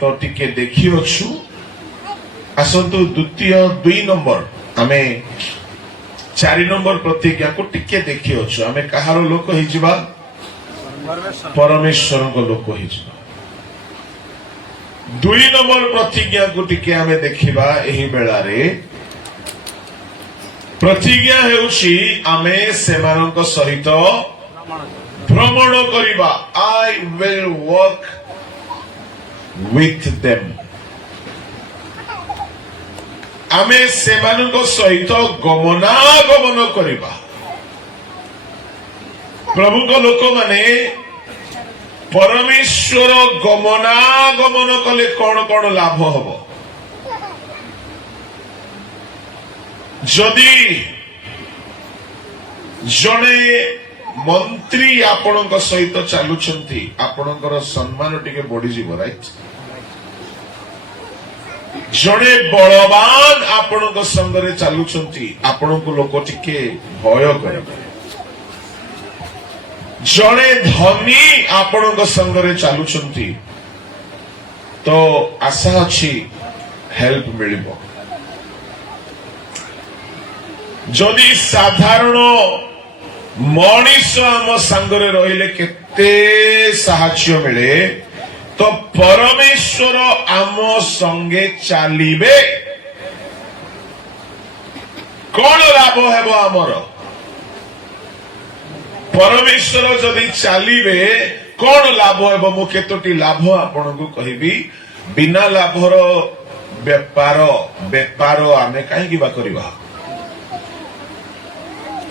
तो टिके देखी अच्छु आसतु द्वितीय 2 नंबर आमे 4 नंबर प्रतिज्ञा को टिके देखी अच्छु आमे कहार लोक हिजिबा परमेश्वर को लोक हिजिबा 2 नंबर प्रतिज्ञा को टिके आमे देखिबा एही बेला रे प्रतिज्ञा हेउछि आमे सेमानक सहित भ्रमण करिबा I will work with them आमे सेमानक सहित गमनागमन करिबा प्रभु को लोक माने परमेश्वर गमनागमन कले कौन कौन लाभ हबो जदि जड़े मंत्री आपणक सहित चलुछंती आपणकर सम्मान टिके बढ़ी जीव राइट जड़े बलवान आपणक संगरे चलुछंती आपणक लोक टिके भय करे जड़े धनी आपणक संगरे चलुछंती तो आशा अछि हेल्प मिलिबो जदि साधारण मनीष आम सांगरे रहिले केते साहाय्य मिले तो परमेश्वर आम संगे चलिबे कौन लाभ हेबो आमर परमेश्वर जदि चलिबे कौन लाभ हेबो मु केतोटी लाभ आपनकु कहिबी बिना लाभर बेपार आमे काहे बा करिबा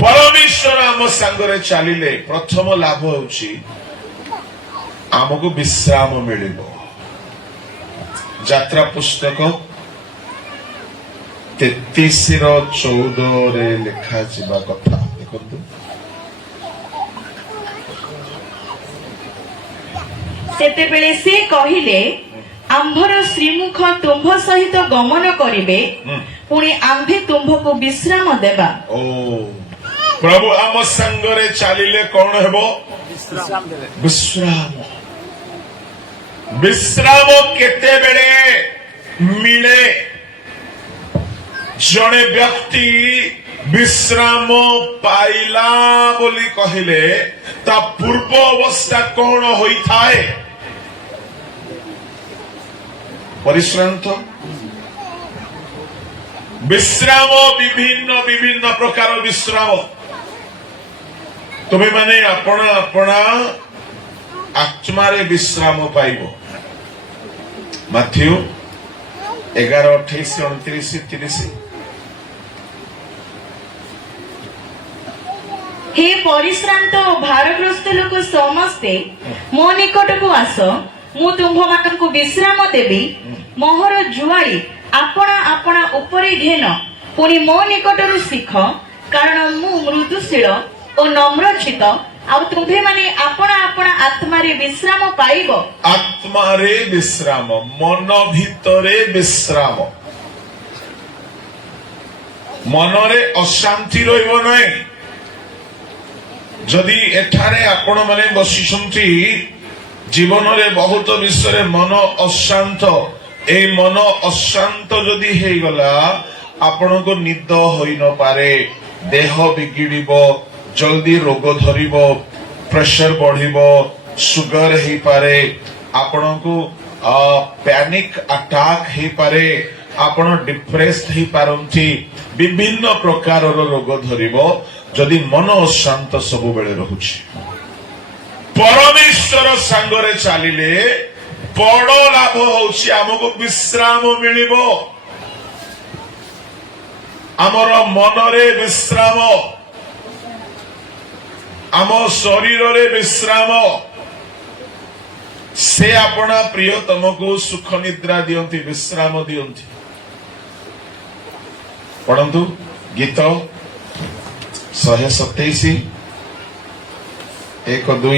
परमेश्वर आम सांगरे चलिले प्रथम लाभ होउछि आमको विश्राम मिलिबो यात्रा पुस्तक 33:14 रे लिखा जिबा कथा देखंतु सेतेबेले से कहिले आंभर श्रीमुख तुम्भ सहित गमन करिबे पुणी आंभे तुम्भको विश्राम देबा ओ प्रभु आम संगरे चलिले कौन हेबो विश्राम विश्राम केते बेले मिले जड़े व्यक्ति विश्राम पाइला बोली कहिले ता पूर्व अवस्था कौन होई थाए परिश्रांत विश्राम विभिन्न विभिन्न प्रकार विश्राम तुम्हें माने अपना अपना आत्मारे विश्राम पाइबो माथ्यू 11:28-29-30 हे परिश्रांत और भारग्रस्त लोक समस्ते मो निकट को आस मु तुम्भ मानकु विश्राम देबी मोहर जुआली आपना आपना उपरे घेन पुणी मो निकटरू शिख कारण मु मृदुशील और नम्रचित आउ तुम्भे माने आपना आपना आत्मारे विश्राम पाइबो आत्मारे विश्राम मन भितरे विश्राम मनरे अशांति रहिबो नै जदि एठारे आपण माने बसिसंती जीवन रे बहुत विषय मन अशांत ए मन अशांत जदि हे गला आपण को निद होई न पारे देह बिगिड़िबो जल्दी रोग धरिबो प्रेशर बढ़िबो सुगर हे पारे आपण को पैनिक अटैक हे पारे आपण डिप्रेस्ड हे पारंती विभिन्न प्रकार रोग धरिबो जदि मन अशांत सब बेले रहुछि परमेश्वर संगरे चलिले बड़ लाभ होउछि हमको विश्राम मिलिबो आमर मनरे विश्राम आम शरीर रे विश्राम से अपना प्रियतम को सुख निद्रा दियंती विश्राम दियंती पढ़ंतु गीत 127 1-2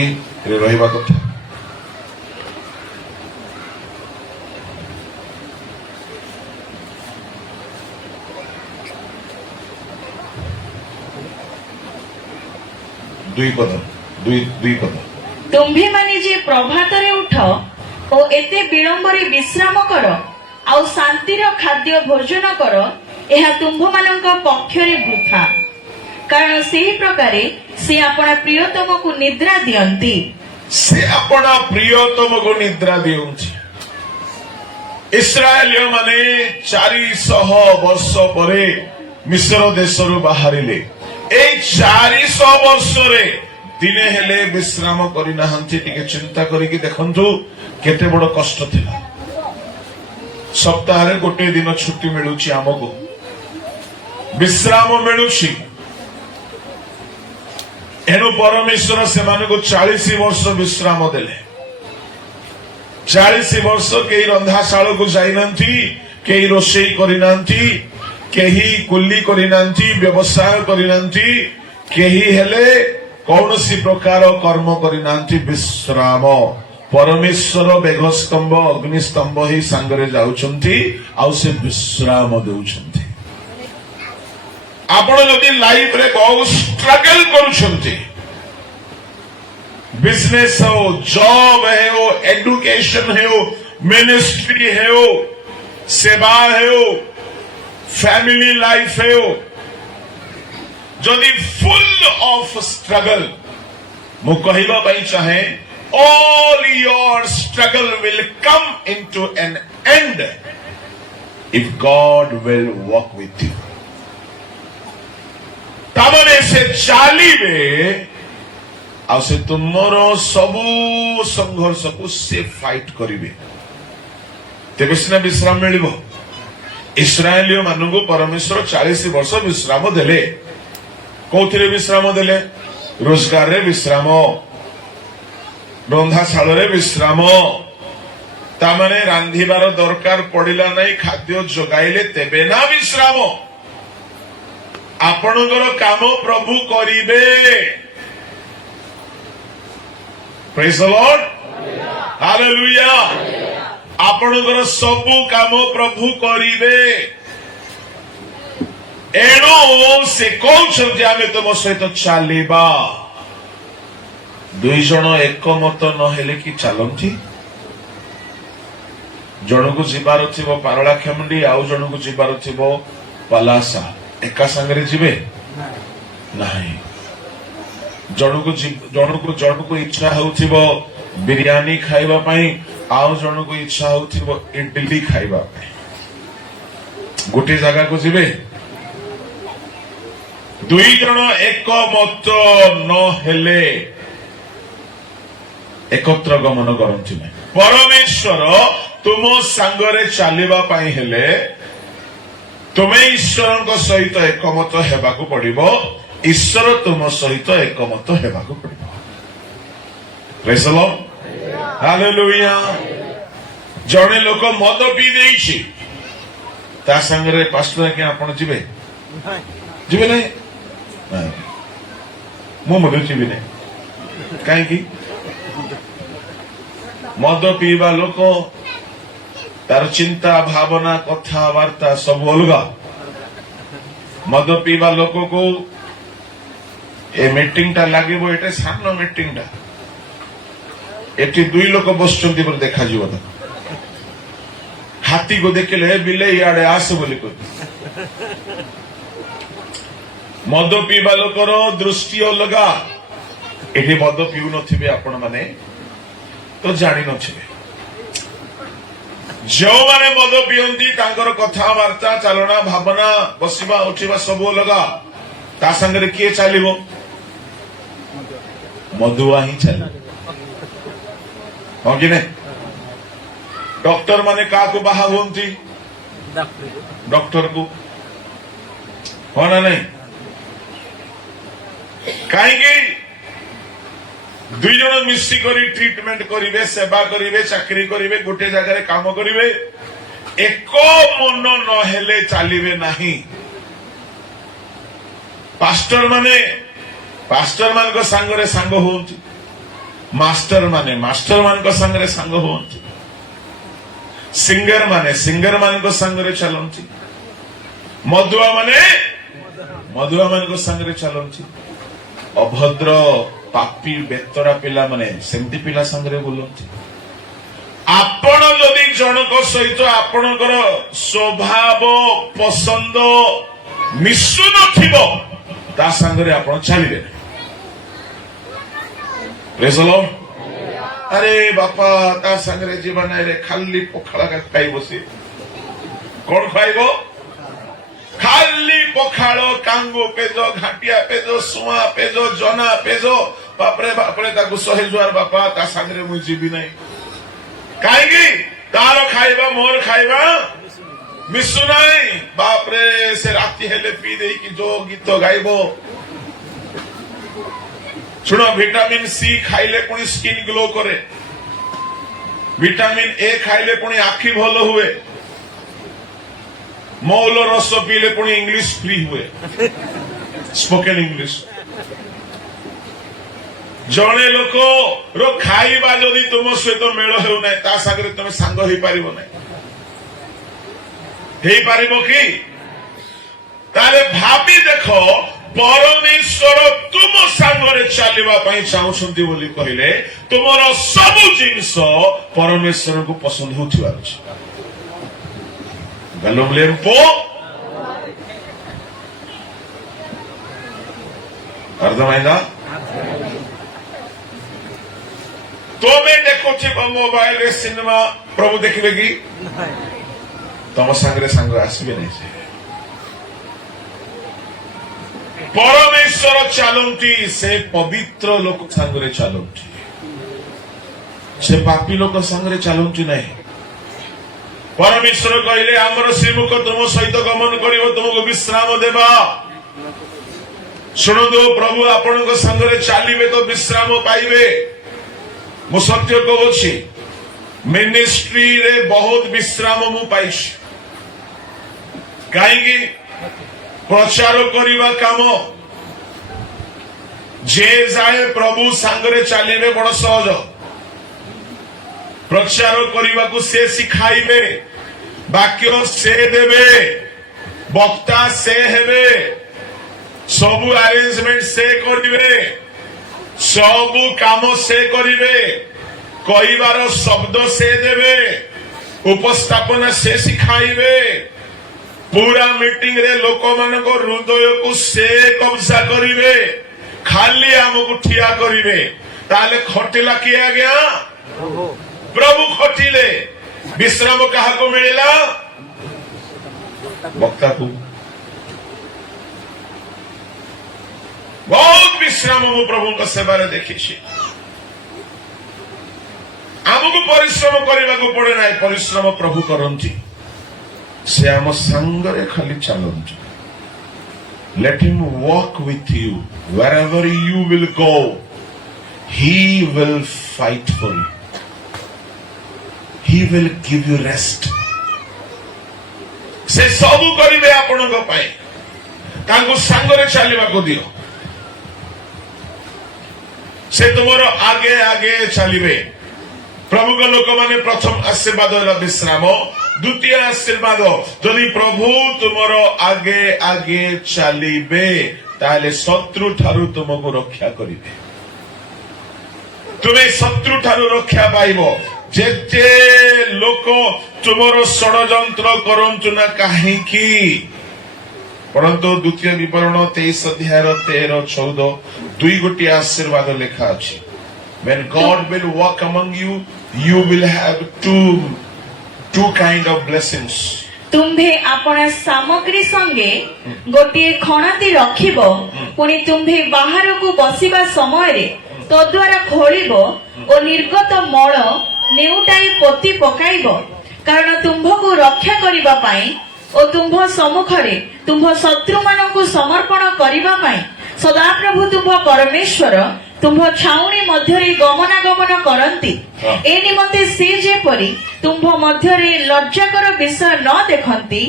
रे रहिबा कथा दुई पद तुम्भे माने जे प्रभातरे उठ ଓ ଏତେ ବିଳମ୍ବରେ ବିଶ୍ରାମ କର ଆଉ ଶାନ୍ତିର ଖାଦ୍ୟ ଭୋଜନ କର, ଏହା ତୁମ୍ଭମାନଙ୍କ ପକ୍ଷରେ ବୃଥା। କାରଣ ସେହି ପ୍ରକାରେ ସେ ଆପଣା ପ୍ରିୟତମକୁ ନିଦ୍ରା ଦିଅନ୍ତି। ସେ ଆପଣା ପ୍ରିୟତମକୁ ନିଦ୍ରା ଦିଅନ୍ତି। ଇସ୍ରାଏଲୀୟ ମାନେ 400 ବର୍ଷ ପରେ ମିଶ୍ର ଦେଶରୁ ବାହାରିଲେ। ଏଇ 400 ବର୍ଷରେ ଦିନେ ହେଲେ ବିଶ୍ରାମ କରିନାହାନ୍ତି। ଟିକେ ଚିନ୍ତା କରିକି ଦେଖନ୍ତୁ କେତେ ବଡ କଷ୍ଟ ଥିଲା। ସପ୍ତାହରେ ଗୋଟିଏ ଦିନ ଛୁଟି ମିଳୁଛି, ଆମକୁ ବିଶ୍ରାମ ମିଳୁଛି। ଏଣୁ ପରମେଶ୍ୱର ସେମାନଙ୍କୁ 40 ବର୍ଷ ବିଶ୍ରାମ ଦେଲେ। 40 ବର୍ଷ କେହି ରନ୍ଧାଶାଳକୁ ଯାଇନାହାନ୍ତି, କେହି ରୋଷେଇ କରିନାହାନ୍ତି, କେହି କୁଲି କରିନାହାନ୍ତି, ବ୍ୟବସାୟ କରିନାହାନ୍ତି, କେହି ହେଲେ କୌଣସି ପ୍ରକାର କର୍ମ କରିନାହାନ୍ତି। ବିଶ୍ରାମ। ପରମେଶ୍ୱର ମେଘସ୍ତମ୍ଭ ଅଗ୍ନିସ୍ତମ୍ଭ ହିଁ ସାଙ୍ଗରେ ଯାଉଛନ୍ତି ଆଉ ସେ ବିଶ୍ରାମ ଦେଉଛନ୍ତି। ଆପଣ ଯଦି ଲାଇଫରେ ବହୁତ ଷ୍ଟ୍ରଗଲ କରୁଛନ୍ତି, ବିଜନେସ ହେଉ, ଜବ ହେଉ, ଏଡୁକେସନ ହେଉ, ମିନିଷ୍ଟ୍ରି ହେଉ, ସେବା ହେଉ, ଫ୍ୟାମିଲି ଲାଇଫ ହେଉ, ଯଦି ଫୁଲ ଅଫ ଷ୍ଟ୍ରଗଲ, ମୁଁ କହିବା ପାଇଁ ଚାହେଁ all your struggle will come into an end if God will walk with you. ତାମାନେ ସେ ଚାଲିବେ ଆଉ ସେ ତୁମର ସବୁ ସଂଘର୍ଷକୁ ସେ ଫାଇଟ କରିବେ, ତେବେ ସିନା ବିଶ୍ରାମ ମିଳିବ। ଇସ୍ରାଏଲୀୟ ମାନଙ୍କୁ ପରମେଶ୍ୱର 40 ବର୍ଷ ବିଶ୍ରାମ ଦେଲେ। କୋଉଥିରେ ବିଶ୍ରାମ ଦେଲେ? ରୋଜଗାରରେ ବିଶ୍ରାମ, ରନ୍ଧାଶାଳରେ ବିଶ୍ରାମ। ତାମାନେ ରାନ୍ଧିବାର ଦରକାର ପଡିଲା ନାହିଁ, ଖାଦ୍ୟ ଯୋଗାଇଲେ ତେବେ ନା ବିଶ୍ରାମ। ଆପଣଙ୍କର କାମ ପ୍ରଭୁ କରିବେ। ପ୍ରେଜ୍ ଦ ଲର୍ଡ, ହାଲେଲୁୟା। ଆପଣଙ୍କର ସବୁ କାମ ପ୍ରଭୁ କରିବେ। ଏଣୁ ସେ କହୁଛନ୍ତି ଆମେ ତୁମ ସହିତ ଚାଲିବା। 2 ଜଣ ଏକମତ ନହେଲେ କି ଚାଲନ୍ତି? ଜଣକୁ ଯିବାର ଥିବ ପାରଳାଖେମୁଣ୍ଡି, ଆଉ ଜଣକୁ ଯିବାର ଥିବ ପଲାସା, ଏକା ସାଙ୍ଗରେ ଯିବେ ନାହିଁ। ଜଣକୁ ଇଚ୍ଛା ହେଉଥିବ ବିରିୟାନୀ ଖାଇବା ପାଇଁ, ଆଉ ଜଣକୁ ଇଚ୍ଛା ହେଉଥିବ ଇଡଲି ଖାଇବା ପାଇଁ। ଗୋଟିଏ ଜାଗାକୁ ଯିବେ? 2 ଜଣ ଏକମତ ନହେଲେ ଏକତ୍ର ଗମନ କରନ୍ତି ନାହିଁ। ପରମେଶ୍ୱର ତୁମ ସାଙ୍ଗରେ ଚାଲିବା ପାଇଁ ହେଲେ ତୁମେ ଈଶ୍ୱରଙ୍କ ସହିତ ଏକମତ ହେବାକୁ ପଡିବ, ଈଶ୍ୱର ତୁମ ସହିତ ଏକମତ ହେବାକୁ ପଡିବ। ପ୍ରେଜ୍ ଦ ଲର୍ଡ, ହାଲେଲୁୟା। ଜଣେ ଲୋକ ମଦ ପିଇ ଦେଇଛି, ତା ସାଙ୍ଗରେ ପାଷ୍ଟର ଆଜ୍ଞା ଆପଣ ଯିବେ? ଯିବେ ନାହିଁ? ମୁଁ ମଧ୍ୟ ଯିବି ନାହିଁ। କାହିଁକି? ମଦ ପିଇବା ଲୋକ, ତାର ଚିନ୍ତା ଭାବନା କଥାବାର୍ତ୍ତା ସବୁ ଅଲଗା। ମଦ ପିଇବା ଲୋକକୁ ଏ ମିଟିଂଟା ଲାଗିବ, ଏଟା ସାନ ମିଟିଂଟା, ଏଠି 2 ଲୋକ ବସୁଛନ୍ତି ବୋଲି ଦେଖାଯିବ। ତାକୁ ହାତୀକୁ ଦେଖିଲେ ବିଲେଇ ଇଆଡେ ଆସେ ବୋଲି କହ। ମଦ ପିଇବା ଲୋକର ଦୃଷ୍ଟି ଅଲଗା। ଏଠି ମଦ ପିଉନଥିବେ ଆପଣ ମାନେ ତ ଜାଣିନଥିବେ। ଯେଉଁମାନେ ମଦ ପିଅନ୍ତି ତାଙ୍କର କଥାବାର୍ତ୍ତା, ଚାଲନା, ଭାବନା, ବସିବା ଉଠିବା ସବୁ ଅଲଗା। ତା ସାଙ୍ଗରେ କିଏ ଚାଲିବ? ମଦୁଆ ହିଁ ଚାଲିବ, ହଁ କି ନାଇଁ? ଡକ୍ଟର ମାନେ କାହାକୁ ବାହା ହୁଅନ୍ତି? ଡକ୍ଟରକୁ, ହଁ ନା ନାଇଁ? କାହିଁକି? 2 ଜଣ ମିଶିକରି ଟ୍ରିଟମେଣ୍ଟ କରିବେ, ସେବା କରିବେ, ଚାକିରି କରିବେ, ଗୋଟିଏ ଜାଗାରେ କାମ କରିବେ। ଏକ ମନ ନହେଲେ ଚାଲିବେ ନାହିଁ। ପାଷ୍ଟର ମାନଙ୍କ ସାଙ୍ଗରେ ସାଙ୍ଗ ହୁଅନ୍ତି, ମାଷ୍ଟର ମାନଙ୍କ ସାଙ୍ଗରେ ସାଙ୍ଗ ହୁଅନ୍ତି, ସିଙ୍ଗର ମାନଙ୍କ ସାଙ୍ଗରେ ଚାଲନ୍ତି, ମଦୁଆ ମାନଙ୍କ ସାଙ୍ଗରେ ଚାଲନ୍ତି। ଅଭଦ୍ର ପାପୀ ବେତରା ପିଲାମାନେ ସେମିତି ପିଲା ସାଙ୍ଗରେ ବୁଲନ୍ତି। ଆପଣ ଯଦି ଜଣକ ସହିତ ଆପଣଙ୍କର ସ୍ୱଭାବ ପସନ୍ଦ ମିଶୁ ନଥିବ ତା ସାଙ୍ଗରେ ଆପଣ ଚାଲିବେ। Praise the Lord। ଆରେ ବାପା ତା ସାଙ୍ଗରେ ଯିବା ନାଇଁରେ ଖାଲି ପଖାଳ ଖାଇବ ସେ। କଣ ଖାଇବ? ଖାଲି ପଖାଳ, କାଙ୍ଗୁ ପେଜ, ଘାଟିଆ ପେଜ, ସୁଆ ପେଜ, ଜନା ପେଜ। ବାପରେ ବାପରେ ତାକୁ 100 ଜୁହାର ବାପା ତା ସାଙ୍ଗରେ ମୁଁ ଯିବି ନାହିଁ। କାହିଁକି? ତାର ଖାଇବା ମୋର ଖାଇବା ମିଶୁ ନାହିଁ। ବାପରେ ସେ ରାତି ହେଲେ ପିଇ ଦେଇକି ଯୋଉ ଗୀତ ଗାଇବ। ଶୁଣ, ଭିଟାମିନ ସି ଖାଇଲେ ପୁଣି ସ୍କିନ୍ ଗ୍ଲୋ କରେ। ଭିଟାମିନ ଏ ଖାଇଲେ ପୁଣି ଆଖି ଭଲ ହୁଏ। ମୌଲ ରସ ପିଇଲେ ପୁଣି ଇଂଲିଶ ଫ୍ରି ହୁଏ, ସ୍ପୋକେନ ଇଂଲିଶ। ଜଣେ ଲୋକର ଖାଇବା ଯଦି ତୁମ ସହିତ ମେଳ ହେଉନାହିଁ ତା ସାଙ୍ଗରେ ତମେ ସାଙ୍ଗ ହେଇପାରିବ ନାହିଁ। ହେଇପାରିବ କି? ତାହେଲେ ଭାବି ଦେଖ, ପରମେଶ୍ୱର ତୁମ ସାଙ୍ଗରେ ଚାଲିବା ପାଇଁ ଚାହୁଁଛନ୍ତି ବୋଲି କହିଲେ ତୁମର ସବୁ ଜିନିଷ ପରମେଶ୍ୱରଙ୍କୁ ପସନ୍ଦ ହେଉଥିବାର ଅଛି। అర్థమైందా? ତମେ ଦେଖୁଥିବ ମୋବାଇଲରେ ସିନେମା, ପ୍ରଭୁ ଦେଖିବେ କି? ତମ ସାଙ୍ଗରେ ସାଙ୍ଗ ଆସିବେ ନାହିଁ। ସେ ପରମେଶ୍ୱର ଚାଲନ୍ତି, ସେ ପବିତ୍ର ଲୋକ ସାଙ୍ଗରେ ଚାଲନ୍ତି, ସେ ପାପୀ ଲୋକ ସାଙ୍ଗରେ ଚାଲନ୍ତି ନାହିଁ। ପରମେଶ୍ୱର କହିଲେ ଆମର ଶ୍ରୀମୁଖ ତୁମ ସହିତ ଗମନ କରିବ, ତୁମକୁ ବିଶ୍ରାମ ଦେବା। ଶୁଣନ୍ତୁ, ପ୍ରଭୁ ଆପଣଙ୍କ ସାଙ୍ଗରେ ଚାଲିବେ ତ ବିଶ୍ରାମ ପାଇବେ। ମୁଁ ସତ୍ୟ କହୁଛି, ମିନିଷ୍ଟ୍ରିରେ ବହୁତ ବିଶ୍ରାମ ମୁଁ ପାଇଛି। କାହିଁକି? ପ୍ରଚାର କରିବା କାମ ଯେ ଯାଏ ପ୍ରଭୁ ସାଙ୍ଗରେ ଚାଲିବେ ବଡ ସହଜ। ପ୍ରଚାର କରିବାକୁ ସେ ଶିଖାଇବେ, ବାକ୍ୟ ସେ ଦେବେ, ବକ୍ତା ସେ ହେବେ, ସବୁ ଆରେଞ୍ଜମେଣ୍ଟ ସେ କରିବେ, ସବୁ କାମ ସେ କରିବେ, କହିବାର ଶବ୍ଦ ସେ ଦେବେ, ଉପସ୍ଥାପନା ସେ ଶିଖାଇବେ, ପୁରା ମିଟିଂ ରେ ଲୋକମାନଙ୍କ ହୃଦୟକୁ ସେ କବ୍ଜା କରିବେ, ଖାଲି ଆମକୁ ଠିଆ କରିବେ। ତାହେଲେ ଖଟିଲା କିଏ ଆଜ୍ଞା? ପ୍ରଭୁ ଖଟିଲେ। ବିଶ୍ରାମ କାହାକୁ ମିଳିଲା? ବକ୍ତାକୁ। ବହୁତ ବିଶ୍ରାମ ମୁଁ ପ୍ରଭୁଙ୍କ ସେବାରେ ଦେଖିଛି। ଆମକୁ ପରିଶ୍ରମ କରିବାକୁ ପଡେ ନାହିଁ, ପରିଶ୍ରମ ପ୍ରଭୁ କରନ୍ତି। ସେ ଆମ ସାଙ୍ଗରେ ଖାଲି ଚାଲନ୍ତି। Let him walk with you wherever you will go. He will fight for you. He will give you rest. ସେ ସବୁ କରିବେ ଆପଣଙ୍କ ପାଇଁ। ତାଙ୍କୁ ସାଙ୍ଗରେ ଚାଲିବାକୁ ଦିଅ। ସେ ତୁମର ଆଗେ ଆଗେ ଚାଲିବେ। ପ୍ରଭୁଙ୍କ ଲୋକମାନେ ପ୍ରଥମ ଆଶୀର୍ବାଦ ହେଲା ବିଶ୍ରାମ। ଦ୍ୱିତୀୟ ଆଶୀର୍ବାଦ, ଯଦି ପ୍ରଭୁ ତୁମର ଆଗେ ଆଗେ ଚାଲିବେ ତାହେଲେ ଶତ୍ରୁ ଠାରୁ ତୁମକୁ ରକ୍ଷା କରିବେ। ତୁମେ ଶତ୍ରୁ ଠାରୁ ରକ୍ଷା ପାଇବ। ଯେତେ ଲୋକ ତୁମର ଷଡ଼ଯନ୍ତ୍ର କରନ୍ତୁ ନା କାହିଁକି, ପରନ୍ତୁ ଦ୍ୱିତୀୟ ବିବରଣ 23 ଅଧ୍ୟାୟର 13-14 ଦୁଇ ଗୋଟିଏ ଆଶୀର୍ବାଦ ଲେଖା ଅଛି। When God will walk among you, you will have two kind of blessings. ତୁମ୍ଭେ ଆପଣା ସାମଗ୍ରୀ ସଙ୍ଗେ ଗୋଟିଏ ଖଣାତି ରଖିବ, ପୁଣି ତୁମ୍ଭେ ବାହାରକୁ ବସିବା ସମୟରେ ତଦ୍ୱାରା ଖୋଳିବ ଓ ନିର୍ଗତ ମଳ ନେଉଟାଇ ପୋତି ପକାଇବ। କାରଣ ତୁମ୍ଭକୁ ରକ୍ଷା କରିବା ପାଇଁ ଓ ତୁମ୍ଭ ସମ୍ମୁଖରେ ତୁମ୍ଭ ଶତ୍ରୁମାନଙ୍କୁ ସମର୍ପଣ କରିବା ପାଇଁ ସଦାପ୍ରଭୁ ତୁମ୍ଭ ପରମେଶ୍ୱର ତୁମ୍ଭ ଛାଉଣି ମଧ୍ୟରେ ଗମନାଗମନ କରନ୍ତି। ଏ ନିମନ୍ତେ ସେ ଯେପରି ତୁମ୍ଭ ମଧ୍ୟରେ ଲଜ୍ଜାକର ବିଷୟ ନ ଦେଖନ୍ତି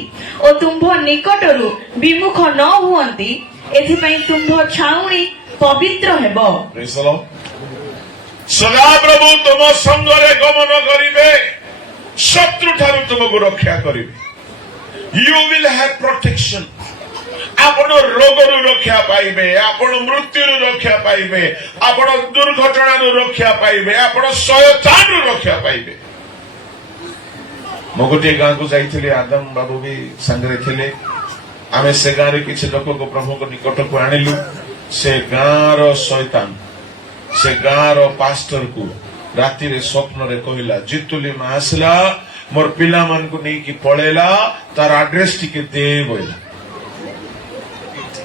ଓ ତୁମ୍ଭ ନିକଟରୁ ବିମୁଖ ନ ହୁଅନ୍ତି, ଏଥିପାଇଁ ତୁମ୍ଭ ଛାଉଣି ପବିତ୍ର ହେବ। ସଦାପ୍ରଭୁ ତୁମ ସଙ୍ଗରେ ଗମନ କରିବେ, ଶତ୍ରୁ ଠାରୁ ତୁମକୁ ରକ୍ଷା କରିବେ। You will have protection. ଆପଣ ରୋଗରୁ ରକ୍ଷା ପାଇବେ, ଆପଣ ମୃତ୍ୟୁରୁ ରକ୍ଷା ପାଇବେ, ଆପଣ ଦୁର୍ଘଟଣାରୁ ରକ୍ଷା ପାଇବେ, ଆପଣ ଶୟତାନରୁ ରକ୍ଷା ପାଇବେ। ମୁଁ ଗୋଟିଏ ଗାଁକୁ ଯାଇଥିଲି, ଆଦମ ବାବୁ ବି ସାଙ୍ଗରେ ଥିଲେ। ଆମେ ସେ ଗାଁରେ କିଛି ଲୋକକୁ ପ୍ରଭୁଙ୍କ ନିକଟକୁ ଆଣିଲୁ। ସେ ଗାଁର ଶୈତାନ ସେ ଗାଁର ପାଷ୍ଟରକୁ ରାତିରେ ସ୍ୱପ୍ନରେ କହିଲା, ଜିତୁଲି ମା ଆସିଲା, ମୋର ପିଲାମାନଙ୍କୁ ନେଇକି ପଳେଇଲା, ତାର ଆଡ୍ରେସ ଟିକେ ଦେ ବୋଇଲା।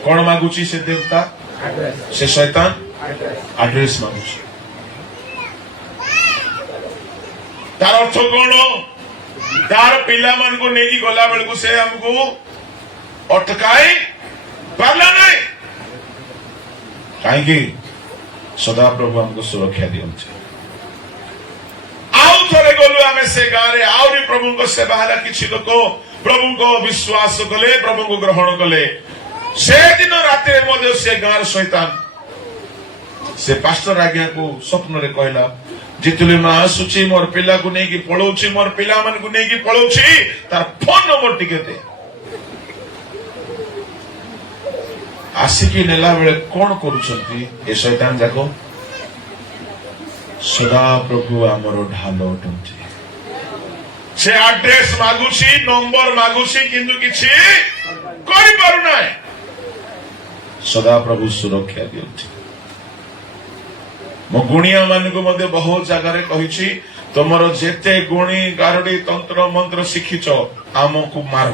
କଣ ମାଗୁଛି ସେ ଦେବତା, ସେ ଶୈତାନ? ଆଡ୍ରେସ ମାଗୁଛି। ତାର ଅର୍ଥ କଣ? ତାର ପିଲାମାନଙ୍କୁ ନେଇକି ଗଲା ବେଳକୁ ସେ ଆମକୁ ଅଟକାଇ ପାରିଲା ନାହିଁ। କାହିଁକି? ସଦାପ୍ରଭୁ ଆମକୁ ସୁରକ୍ଷା ଦିଅନ୍ତି। ଆଉ ଥରେ ଗଲୁ ଆମେ ସେ ଗାଁରେ, ଆହୁରି ପ୍ରଭୁଙ୍କ ସେବା ହେଲା। କିଛି ଲୋକ ପ୍ରଭୁଙ୍କ ବିଶ୍ୱାସ କଲେ, ପ୍ରଭୁଙ୍କୁ ଗ୍ରହଣ କଲେ। ସେଦିନ ରାତିରେ ମଧ୍ୟ ସେ ଗାଁର ଶୈତାନ ସେ ପାଷ୍ଟର ଆଜ୍ଞାକୁ ସ୍ୱପ୍ନରେ କହିଲା, ଜିତୁଲି ମା ଆସୁଛି, ମୋର ପିଲାକୁ ନେଇକି ପଳଉଛି, ମୋର ପିଲାମାନଙ୍କୁ ନେଇକି ପଳଉଛି, ତାର ଫୋନ ନମ୍ବର ଟିକେ ଦେ। ଆସିକି ନେଲା ବେଳେ କଣ କରୁଛନ୍ତି ଏ ଶୈତାନ ଯାକ? ସଦାପ୍ରଭୁ ଆମର ଢାଲ ଅଟନ୍ତି। ସେ ଆଡ୍ରେସ ମାଗୁଛି, ନମ୍ବର ମାଗୁଛି, କିନ୍ତୁ କିଛି କରିପାରୁନାହିଁ। ସଦାପ୍ରଭୁ ସୁରକ୍ଷା ଦିଅନ୍ତି। ମୁଁ ଗୁଣିଆ ମାନଙ୍କୁ ମଧ୍ୟ ବହୁତ ଜାଗାରେ କହିଛି, ତମର ଯେତେ ଗୁଣି ଗାରଡି ତନ୍ତ୍ର ମନ୍ତ୍ର ଶିଖିଛ, ଆମକୁ ମାର।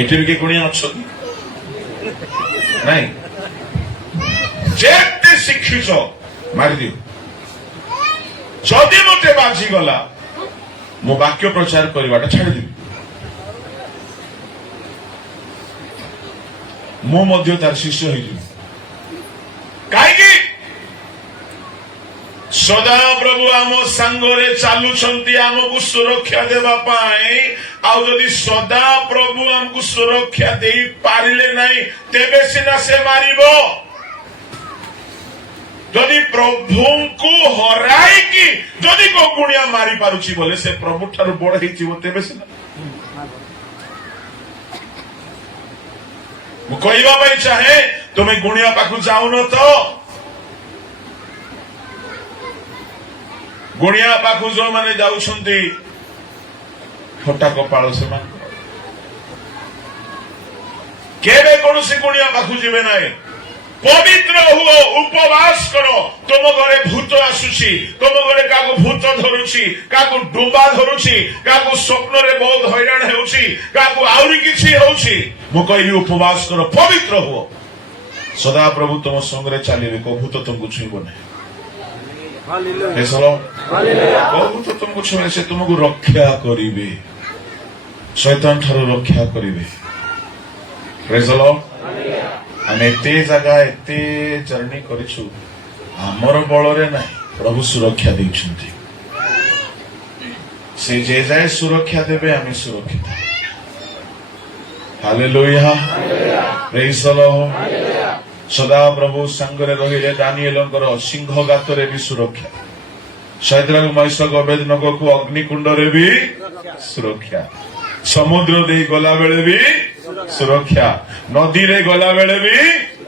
ଏଠି ବି କିଏ ଗୁଣିଆ ଅଛନ୍ତି? ନାଇଁ, ଯେତେ ଶିଖିଛ ମାରିଦିଅ। ଯଦି ମତେ ବାଜିଗଲା, ମୁଁ ବାକ୍ୟ ପ୍ରଚାର କରିବାଟା ଛାଡ଼ିଦେବି। ମୁଁ ମଧ୍ୟ ତାର ଶିଷ୍ୟ ହେଇଯିବି। କାହିଁକି? ସଦାପ୍ରଭୁ ଆମ ସାଙ୍ଗରେ ଚାଲୁଛନ୍ତି ଆମକୁ ସୁରକ୍ଷା ଦେବା ପାଇଁ। ଆଉ ଯଦି ସଦାପ୍ରଭୁ ଆମକୁ ସୁରକ୍ଷା ଦେଇ ପାରିଲେ ନାହିଁ, ତେବେ ସିନା ସେ ମାରିବ। ଯଦି ପ୍ରଭୁଙ୍କୁ ହରାଇକି ଯଦି କୋଉ ଗୁଣିଆ ମାରି ପାରୁଛି ବୋଲେ ସେ ପ୍ରଭୁ ଠାରୁ ବଡ ହେଇଥିବ, ତେବେ ସିନା। ମୁଁ କହିବା ପାଇଁ ଚାହେଁ, ତୁମେ ଗୁଣିଆ ପାଖକୁ ଯାଉନ ତ? ଗୁଣିଆ ପାଖକୁ ଯୋଉମାନେ ଯାଉଛନ୍ତି, ଫଟା କପାଳ ସେମାନଙ୍କର। କେବେ କୌଣସି ଗୁଣିଆ ପାଖକୁ ଯିବେ ନାହିଁ। ପବିତ୍ର ହୁଅ, ଉପବାସ କର। ତୁମ ଘରେ ଭୂତ ଆସୁଛି, ତୁମ ଘରେ କାହାକୁ ଭୂତ ଧରୁଛି, କାହାକୁ ଡୁବା ଧରୁଛି, କାହାକୁ ସ୍ୱପ୍ନରେ ବହୁତ ହଇରାଣ ହେଉଛି, କାହାକୁ ଆହୁରି କିଛି ହେଉଛି, ମୁଁ କହିବି ଉପବାସ କର, ପବିତ୍ର ହୁଅ। ସଦାପ୍ରଭୁ ତୁମ ସଙ୍ଗରେ ଚାଲିବେ, କୋଉ ଭୂତ ତୁମକୁ ଛୁଇଁବ ନାହିଁ। କୋଉ ଭୂତ ତୁମକୁ ଛୁଇଁବେ? ସେ ତୁମକୁ ରକ୍ଷା କରିବେ, ଶୈତାନ ଠାରୁ ରକ୍ଷା କରିବେ। ପ୍ରେଜ୍ ଦ ଲର୍ଡ। ଆମେ ଏତେ ଜାଗା ଏତେ ଜର୍ଣ୍ଣି କରିଛୁ, ଆମର ବଳରେ ନାହିଁ, ପ୍ରଭୁ ସୁରକ୍ଷା ଦେଇଛନ୍ତି। ସେ ଯେ ଯାଏ ସୁରକ୍ଷା ଦେବେ, ଆମେ ସୁରକ୍ଷିତ। ହାଲେଲୁୟା, ପ୍ରେଜ୍ ଦ ଲର୍ଡ। ସଦାପ୍ରଭୁ ସାଙ୍ଗରେ ରହିଲେ ଦାନିଏଲଙ୍କର ସିଂହ ଗାତରେ ବି ସୁରକ୍ଷା, ଶଦ୍ରକ ମେଷକ ଅବେଦନେଗୋକୁ ଅଗ୍ନିକୁଣ୍ଡରେ ବି ସୁରକ୍ଷା, ସମୁଦ୍ର ଦେଇ ଗଲା ବେଳେ ବି ସୁରକ୍ଷା, ନଦୀରେ ଗଲା ବେଳେ ବି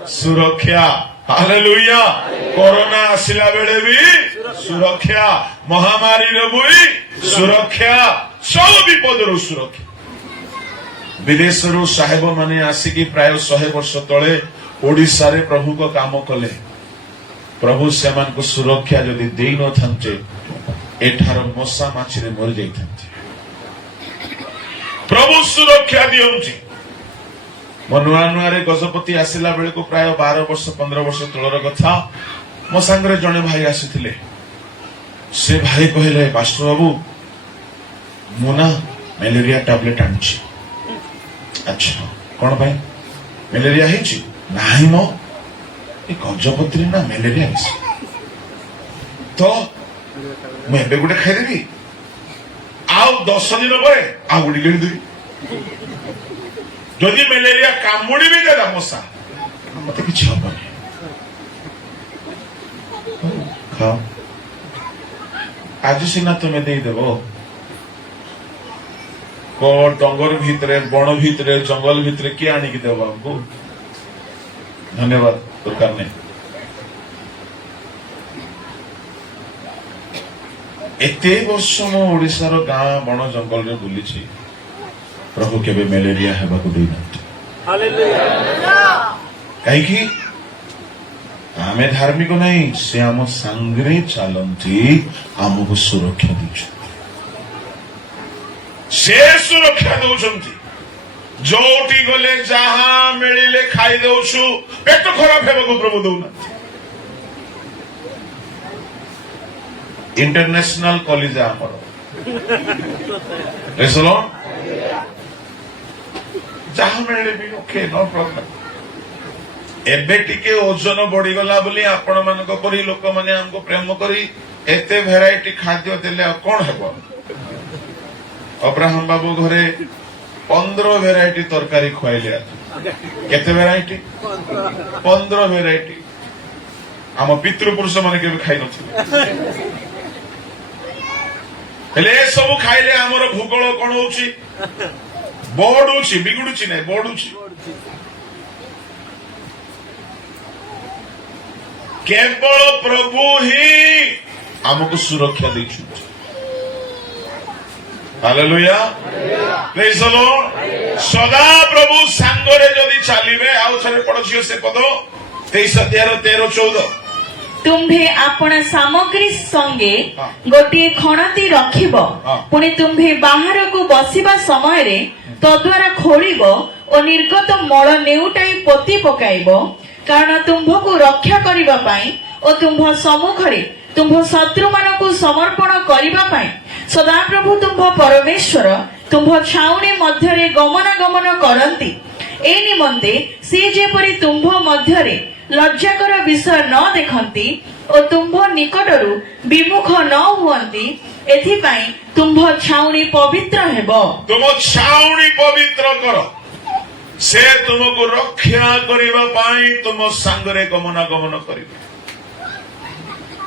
ସୁରକ୍ଷା। ହାଲେଲୁୟା। କରୋନା ଆସିଲା ବେଳେ ବି ସୁରକ୍ଷା, ମହାମାରୀର ବି ସୁରକ୍ଷା, ସବୁ ବିପଦରୁ ସୁରକ୍ଷା। ବିଦେଶରୁ ସାହେବ ମାନେ ଆସିକି ପ୍ରାୟ 100 ବର୍ଷ ତଳେ ଓଡ଼ିଶାରେ ପ୍ରଭୁଙ୍କ କାମ କଲେ। ପ୍ରଭୁ ସେମାନଙ୍କୁ ସୁରକ୍ଷା ଯଦି ଦେଇନଥାନ୍ତେ, ଏଠାର ମଶା ମାଛିରେ ମରିଯାଇଥାନ୍ତେ। ପ୍ରଭୁ ସୁରକ୍ଷା ଦିଅନ୍ତି। ମୋ ନୂଆ ନୂଆରେ ଗଜପତି ଆସିଲା ବେଳକୁ ପ୍ରାୟ 12 ବର୍ଷ 15 ବର୍ଷ ତଳର କଥା, ମୋ ସାଙ୍ଗରେ ଜଣେ ଭାଇ ଆସିଥିଲେ। ସେ ଭାଇ କହିଲେ, ପାଷ୍ଟର ବାବୁ, ମୁଁ ନା ମ୍ୟାଲେରିଆ ଟାବଲେଟ ଆଣିଛି। ଆଚ୍ଛା, କଣ ପାଇଁ? ମ୍ୟାଲେରିଆ ହେଇଛି? ନାହିଁ ମ, ଏ ଗଜପତିରେ ନା ମ୍ୟାଲେରିଆ ହେଇଛି, ତ ମୁଁ ଏବେ ଗୋଟେ ଖାଇଦେବି, ଆଉ 10 ଦିନ ପରେ ଆଉ ଗୋଟେ କିଣିଦେବି। ଯଦି ମ୍ୟାଲେରିଆ କାମୁଡି ବି ଦେଲା ମଶା, ମତେ କିଛି ହବନି, ଖାଅ। ଆଜି ସିନା ତୁମେ ଦେଇଦେବ, ଡଙ୍ଗର ଭିତରେ, ବଣ ଭିତରେ, ଜଙ୍ଗଲ ଭିତରେ କିଏ ଆଣିକି ଦେବ ଆମକୁ? ଧନ୍ୟବାଦ, ଦରକାର ନାହିଁ। एते वर्ष मो ओडिशार गाँ बण जंगल रे बुलीछि प्रभु केबे मलेरिया हेबाकु देइनांती कहीं आमे धार्मिक नहीं से आम सांगरे चलती आमको सुरक्षा दौरान से सुरक्षा दौरान जोटी गले जहाँ मिले खाई दौछु पेट खराब हेबाकु प्रभु दौना इंटरनेशनल कॉलेज आमर जहाँ मिले भी ओके नो प्रॉब्लम एबे टिके ओजन बढ़ीगला बोली आपण मानक परी लोक माने हमको प्रेम करी एते भेराइटी खाद्य देले कौन हेबो अब्राहम बाबू घरे 15 भेराइटी तरकारी खुआइले केते भेराइटी 15 भेराइटी आम पितृपुरुष माने केबे खाइ नथिले हेले सब खाइले हमर भूगोल कोन होउची बढ़ुची बिगुडुची नै बढ़ुची केवल प्रभु ही हमको सुरक्षा देछु हालेलुया प्रेज द लॉर्ड सदा प्रभु सांगरे जदी चलिबे आउ थरे पड़छियो से पद 23 13 13 14 तुम्भे आपण सामग्री संगे गोटे खणती रखिब पुणी तुम्भे बाहर को बसिबा समय रे तद्वारा खोलिब और निर्गत मल नेउटाई पोती पकाइब कारण तुम्भको रक्षा करिबा पाई और तुम्भ सम्मुखरे तुम्भ शत्रु मानकु समर्पण करिबा पाई सदा प्रभु तुम्भ परमेश्वर तुम्भ छाउनी मध्यरे गमनागमन करंती ए निमंते से जेपरि तुम्भ मध्यरे लज्जाकर विषय न देखंती और तुम्भ निकटरू विमुख न हुअंती एथिपाई तुम्भ छाउनी पवित्र हेबो तुम छाउनी पवित्र करो से तुमको रक्षा करिबा पाई तुम संगरे गमनागमन करिबे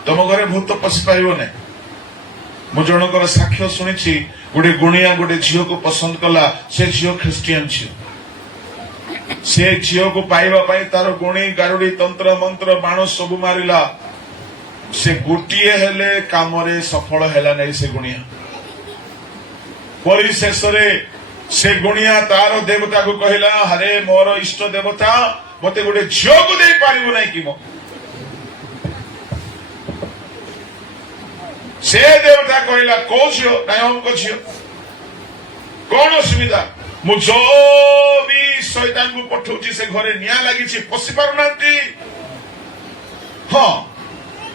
तुम घरे भूत पशि पाइबो ने मु जनकर साक्ष्य सुनिछि गोटे गुणिया गोटे झियो को पसंद कला से झियो ख्रिस्टियन झियो से झियो को पाइबा पाई तार गुणी गारुडी तंत्र मंत्र बाण सब मारिला से गोटिए हेले कामरे सफल हेला नै से गुणिया परिशेष रे से गुणिया तार देवता को कहला हरे मोर इष्ट देवता मते गोटे झियो को दे पारिबो नै कि मो से देवता कहला को झियो नै हमको झियो कौन असुविधा मु जो भी शैतान को पठौची से घरे निया लागिछि पसि पारु नांती हां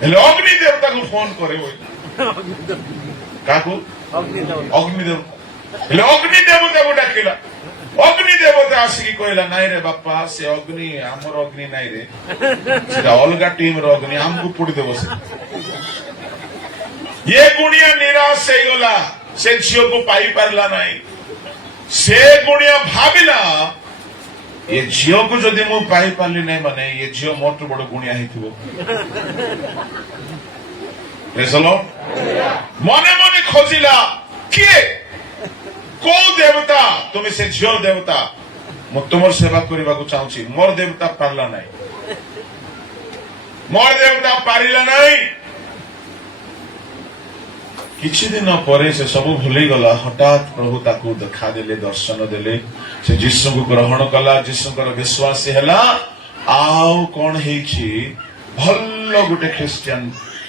हेले अग्नि देवता को फोन करे होय काकू अग्नि देवता हेले अग्नि देवता को डाकिला अग्नि देवता आसिकी कहला नाइ रे बापा से अग्नि हमर अग्नि नाइ रे सेटा अलगा टीम रो अग्नि हमको पुडी देबो से ये गुणिया निराश हे गला से झियो को पाई पारला नाही से गुणिया भाबिला ये झियो को जदि मु पाई पारली नाही माने ये झियो मोटो बड़ गुणिया हेथिबो प्रेज द लॉर्ड मने मने खोजिला के को देवता तुम से झियो देवता मु तुमर सेवा करबा को चाहूची मोर देवता पारला नाही मोर देवता पारिला नाही किछि दिन परे से सब भूली गला हठात प्रभु ताकू देखा देले दर्शन देले से यीशु को ग्रहण कला यीशु कर विश्वास हैला आउ कोन हेछि भल्लो गुटे ख्रिस्टियन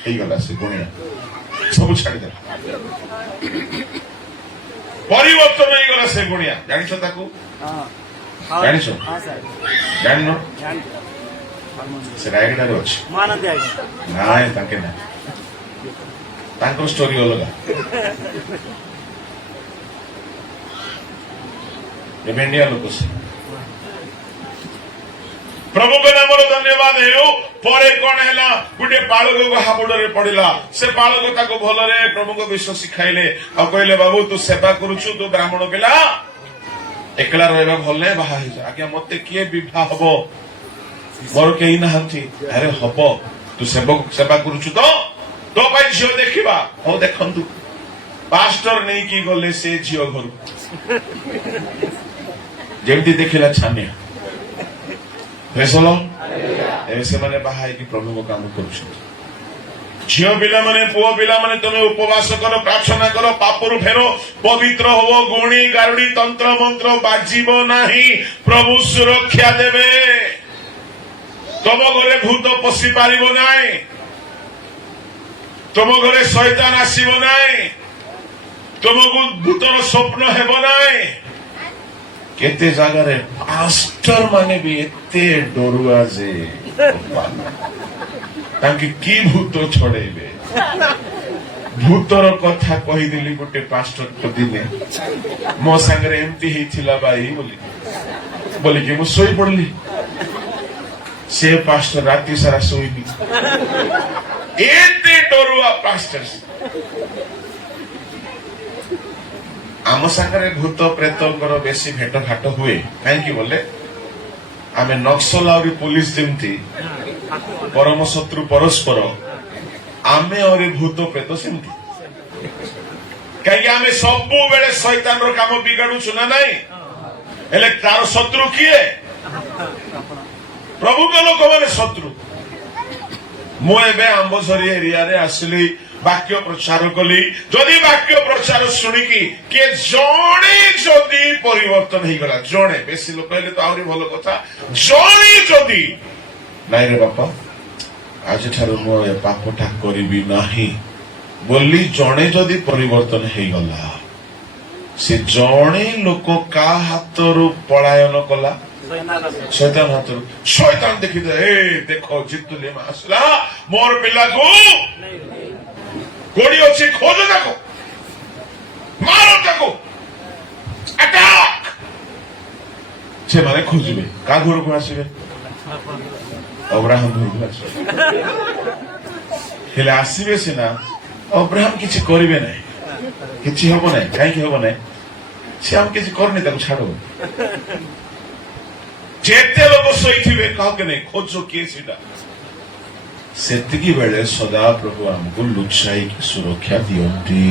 हे गला से गुणिया सब छाडी दे परिवर्तन हे गला से गुणिया जानि छ ताकू हां जानि छ हां सर जानि न से रायगडा रो छ मानंदे आइ नाय ताके ना तांको स्टोरी अलगा इंडिया लोक से प्रभु के नाम धन्यवाद हेउ परे कोन हैला गुटे पाळक को हाबुडरे पडिला से पाळक ताको भलरे प्रभु को विश्वास सिखाइले आ कहले बाबू तू सेवा करूछु तू ब्राह्मण पिला एकला रहबा भल नै बाहा हे आज्ञा मते किए विवाह हबो मोर केही नहंती अरे हबो तू सेवा करूछु तो भाई झियो देखा हो देखु पास्टर नहीं कि गले से झियो घर जमी देखला छानिया से माने बाहा कि प्रभु को काम कर ଝିଅ ପିଲାମାନେ ପୁଅ ପିଲାମାନେ ତମେ ଉପବାସ କର, ପ୍ରାର୍ଥନା କର, ପାପରୁ ଫେର, ପବିତ୍ର ହବ, ଗୁଣି ଗାରୁଡି ତନ୍ତ୍ର ମନ୍ତ୍ର ବାଜିବ ନାହିଁ, ପ୍ରଭୁ ସୁରକ୍ଷା ଦେବେ। ତମ ଘରେ ଭୂତ ପଶି ପାରିବ ନାହିଁ, ତମ ଘରେ ଶୈତାନ ଆସିବ ନାହିଁ, ତୁମକୁ ଭୂତର ସ୍ୱପ୍ନ ହେବ ନାହିଁ। କେତେ ଜାଗାରେ ପାଷ୍ଟର ମାନେ ବି ଏତେ ଡରୁଆ ଯେ ତାଙ୍କେ କି ଭୂତ ଛଡେଇବେ। ଭୂତର କଥା କହିଦେଲି ଗୋଟେ ପାଷ୍ଟର ଦିନେ, ମୋ ସାଙ୍ଗରେ ଏମିତି ହେଇଥିଲା ଭାଇ ବୋଲିକି ମୁଁ ଶୋଇ ପଡିଲି। ସେ ପାଷ୍ଟର ରାତି ସାରା ଶୋଇନି, ଏତେ ଡରୁଆ ପାଷ୍ଟର। ଆମ ସାଙ୍ଗରେ ଭୂତ ପ୍ରେତଙ୍କର ବେଶୀ ଭେଟ ଘାଟ ହୁଏ, କାହିଁକି ବୋଲେ ଆମେ ନକ୍ସଲ ଆହୁରି ପୋଲିସ ଯେମିତି ପରମ ଶତ୍ରୁ ପରସ୍ପର, ଆମେ ଆହୁରି ଭୂତ ପ୍ରେତ ସେମିତି। କାହିଁକି ଆମେ ସବୁବେଳେ ଶୈତାନର କାମ ବିଗାଡୁଛୁ ନା ନାଇଁ? ହେଲେ ତାର ଶତ୍ରୁ କିଏ? ପ୍ରଭୁଙ୍କ ଲୋକମାନେ ଶତ୍ରୁ। ମୁଁ ଏବେ ଆମ୍ବଝରୀ ଏରିଆରେ ଆସିଲି, ବାକ୍ୟ ପ୍ରଚାର କଲି। ଯଦି ବାକ୍ୟ ପ୍ରଚାର ଶୁଣିକି କିଏ ଜଣେ ଯଦି ପରିବର୍ତ୍ତନ ହେଇଗଲା, ଜଣେ, ବେଶୀ ଲୋକ ହେଲେ ତ ଆହୁରି ଭଲ କଥା, ଜଣେ ଯଦି ନାଇଁ ରେ ବାପା ଆଜିଠାରୁ ମୁଁ ଏ ପାପଟା କରିବି ନାହିଁ ବୋଲି ଜଣେ ଯଦି ପରିବର୍ତ୍ତନ ହେଇଗଲା, ସେ ଜଣେ ଲୋକ କାହା ହାତରୁ ପଳାୟନ କଲା? ଶୈତାନ ହାତରୁ। ଶୈତାନ ଦେଖିଦେ, ଏ ଦେଖ ଜିତୁଲିମ ଆସିଲା, ମୋର ପିଲାକୁ କୋଡି ଅଛି, ଖୋଜ ତାକୁ, ମାର ତାକୁ, ଆଟାକ୍। ସେମାନେ ଖୋଜିବେ, କାହା ଘରକୁ ଆସିବେ? ଅବ୍ରାହମ ଘରକୁ ଆସିବେ। ହେଲେ ଆସିବେ ସିନା, ଅବ୍ରାହମ କିଛି କରିବେ ନାହିଁ, କିଛି ହବ ନାହିଁ। କାହିଁକି ହବ ନାହିଁ? ସେ ଆଉ କିଛି କରିନି, ତାକୁ ଛାଡ। ଯେତେ ଲୋକ ଶୋଇଥିବେ କାହାକୁ ନାହିଁ, ଖୋଜ କିଏ ସେଇଟା। ସେତିକି ବେଳେ ସଦାପ୍ରଭୁ ଆମକୁ ଲୁଚାଇକି ସୁରକ୍ଷା ଦିଅନ୍ତି।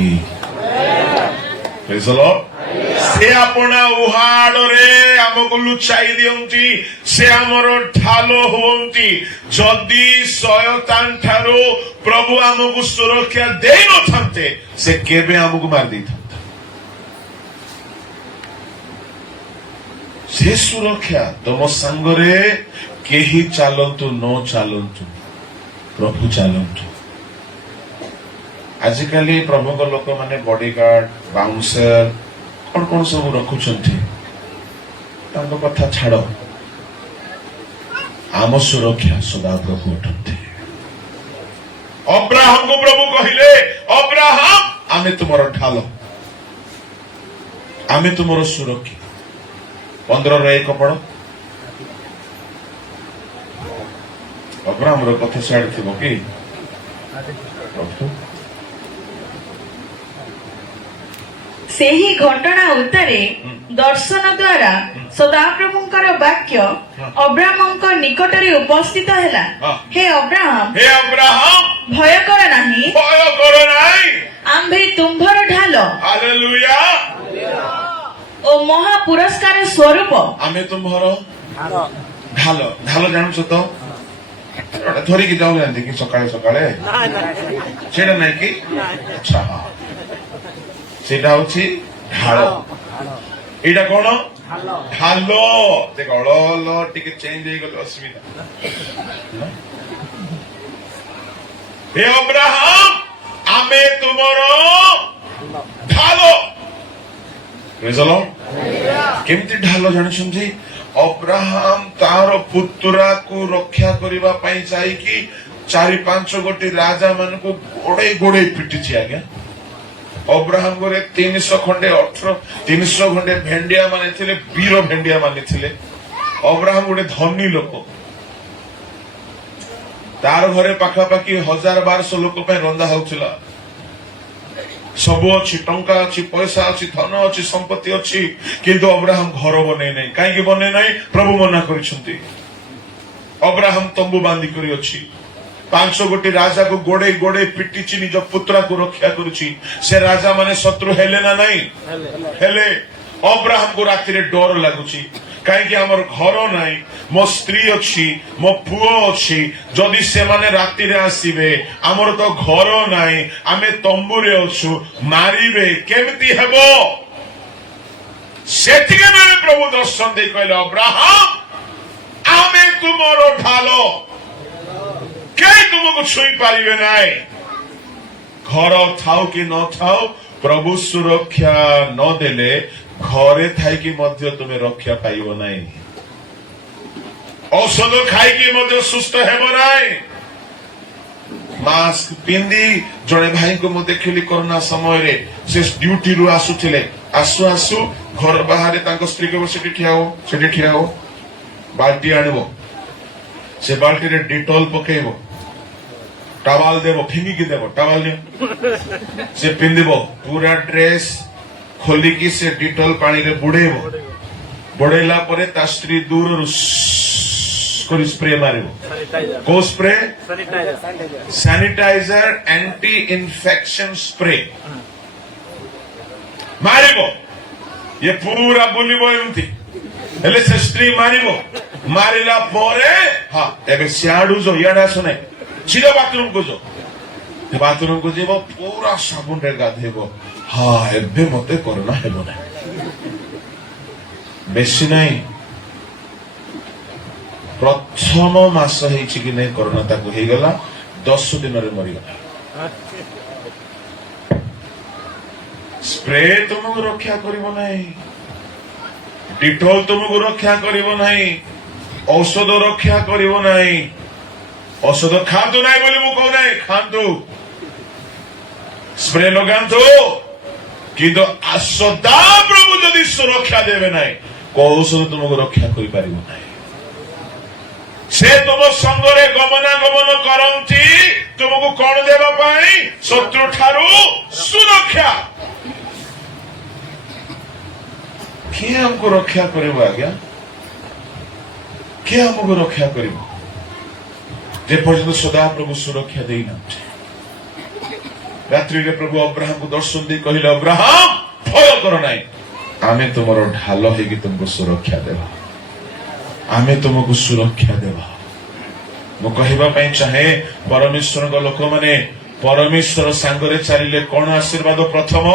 ସେ ଆପଣା ଉହାଡରେ ଆମକୁ ଲୁଚାଇ ଦିଅନ୍ତି, ସେ ଆମର ଢାଲ ହୁଅନ୍ତି। ଯଦି ଶୟତାନ ଠାରୁ ପ୍ରଭୁ ଆମକୁ ସୁରକ୍ଷା ଦେଇନଥାନ୍ତେ, ସେ କେବେ ଆମକୁ ମାରି ଦେଇଥାନ୍ତେ। ସେ ସୁରକ୍ଷା ତମ ସାଙ୍ଗରେ କେହି ଚାଲନ୍ତୁ ନ ଚାଲନ୍ତୁ, ପ୍ରଭୁ ଚାଲନ୍ତୁ। ଆଜିକାଲି ପ୍ରଭୁଙ୍କ ଲୋକମାନେ ବଡିଗାର୍ଡ, ବାଉନ୍ସର, କଣ କଣ ସବୁ ରଖୁଛନ୍ତି, ତାଙ୍କ କଥା ଛାଡ। ଆମ ସୁରକ୍ଷା ସଦାପ୍ରଭୁ ଅଟନ୍ତି। ଅବ୍ରାହମକୁ ପ୍ରଭୁ କହିଲେ, ଅବ୍ରାହମ ଆମେ ତୁମର ଢାଲ, ଆମେ ତୁମର ସୁରକ୍ଷା। 15:1 ପଢ। ଅବ୍ରାହମର କଥା ସିଆଡେ ଥିବ କି? ସେହି ଘଟଣା ଉତ୍ତାରେ ଦର୍ଶନ ଦ୍ୱାରା ସଦାପ୍ରଭୁଙ୍କର ବାକ୍ୟ ଅବ୍ରାହମଙ୍କ ନିକଟରେ ଉପସ୍ଥିତ ହେଲା। ହେ ଅବ୍ରାହମ, ହେ ଅବ୍ରାହମ, ଭୟ କର ନାହିଁ, ଭୟ କର ନାହିଁ, ଆମ୍ଭେ ତୁମ୍ଭର ଢାଲ ହାଲେଲୁୟା ଓ ମହା ପୁରସ୍କାର ସ୍ୱରୂପ। ଆମେ ତୁମର ଢାଲ। ଢାଲ ଜାଣୁଛ ତ? ଧରିକି ଯାଉନାହାନ୍ତି କି ସକାଳେ ସକାଳେ? ସେଇଟା ନାଇଁ କି? ଆଚ୍ଛା, ହଁ, ସେଇଟା ହଉଛି ଢାଳ। ଏଇଟା କଣ? ଢାଲ। ଦେଖ, ଅଳ ଟିକେ ଚେଞ୍ଜ ହେଇଗଲେ ଅସୁବିଧା। ହେ ଅବ୍ରାହମ, ଆମେ ତୁମର ଢାଲ। କେମିତି ଢାଲ ଜାଣିଛନ୍ତି? ଅବ୍ରାହମ ତାର ପୁତୁରାକୁ ରକ୍ଷା କରିବା ପାଇଁ ଯାଇକି 4-5 ଗୋଟି ରାଜା ମାନଙ୍କୁ ଗୋଡେଇ ଗୋଡେଇ ପିଟିଛି। ଆଜ୍ଞା, ଅବ୍ରାହମ ଘରେ 300 ଖଣ୍ଡେ ଭେଣ୍ଡିଆ ମାନେ ଥିଲେ, ବୀର ଭେଣ୍ଡିଆ ମାନେ ଥିଲେ। ଅବ୍ରାହମ ଗୋଟେ ଧନୀ ଲୋକ, ତାର ଘରେ ପାଖାପାଖି 1000-1200 ଲୋକ ପାଇଁ ରନ୍ଧା ହଉଥିଲା। ସବୁ ଅଛି, ଟଙ୍କା ଅଛି, ପଇସା ଅଛି, ଧନ ଅଛି, ସମ୍ପତ୍ତି ଅଛି, କିନ୍ତୁ ଅବ୍ରାହମ ଘର ବନେଇ ନାହିଁ। କାହିଁକି ବନେଇ ନାହିଁ? ପ୍ରଭୁ ମନା କରିଛନ୍ତି। ଅବ୍ରାହମ ତମ୍ବୁ ବାନ୍ଧି କରି ଅଛି, 500 ଗୋଟି ରାଜାକୁ ଗୋଡେଇ ଗୋଡେଇ ପିଟିଛି, ନିଜ ପୁତ୍ରାକୁ ରକ୍ଷା କରୁଛି। ସେ ରାଜା ମାନେ ଶତ୍ରୁ ହେଲେ ନା ନାହିଁ? ହେଲେ। ଅବ୍ରାହମକୁ ରାତିରେ ଡର ଲାଗୁଛି, कहीं आमर घर नाई मो स्त्री अच्छी मो पुओ अच्छी जदि से माने राति रे आसीबे आमर तो घर नाई आमे तंबुरे अच्छु मारिबे केमती हेबो सेतिके मेरे प्रभु दर्शन दे कहले अब्राहम आमे तुमरो ढालो के तुमको छुई पारिबे नाई घर थाओ कि न थाओ प्रभु सुरक्षा न देले घरे थाई कि मध्य तुम्हें रक्षा पाइबो नाई औषध खाई कि मध्य सुस्थ हेबो नाई मास्क पिंदी जड़े भाई को मु देखिली कोरोना समय रे से ड्यूटी रु आसुथिले आसु आसु घर बाहर तांको स्त्री को सेठी ठिया हो बाल्टी आनिबो से बाल्टी रे डिटॉल पकेइबो टावल देबो फिंगी की देबो टावल ने से पिंदिबो पूरा ड्रेस खोली की से डिटॉल पानी रे बुड़ेबो बुड़ेला परे ता स्त्री दूर कोई स्प्रे मारिबो को spray sanitiser anti infection spray मारिबो ये पूरा बुलिबो एमती हेले से स्त्री मारिबो मारिला परे हां एबे सियाडू जो याडा सुने सीधा बाथरूम को जीव पूरा साबुन रे गाधेबो हाँ एबे मते कोरोना हेबो ना बेसी नहीं प्रथम मास हेछि कि नहीं कोरोना ताको हे गला 10 दिन रे मरि गला स्प्रे तुमको रक्षा करिवो नहीं डिटॉल तुमको रक्षा करिवो नहीं औषध रक्षा करिवो नहीं औषध खातु नहीं बोली मु कहू नहीं खातु स्प्रे लगातु कि सदा प्रभु जदि सुरक्षा देवे नहीं को औषध तुमको रक्षा कर पारिबो नहीं से तुम संगरे गमनागमन करंती तुमको कौन देवा पाई शत्रु ठारू सुरक्षा किए हमको रक्षा करिबो आज्ञा किए हमको रक्षा करिबो जे पर्यंत सदा प्रभु सुरक्षा देना रात्रि रे प्रभु अब्राहम को दर्शन दे कहले अब्राहम भय कर नाही आमे तुमरो ढाल हे कि तुमको सुरक्षा देबा आमे तुमको सुरक्षा देबा मु कहबा पई चाहे परमेश्वर को लोक माने परमेश्वर सांगरे चलिले कोन आशीर्वाद प्रथम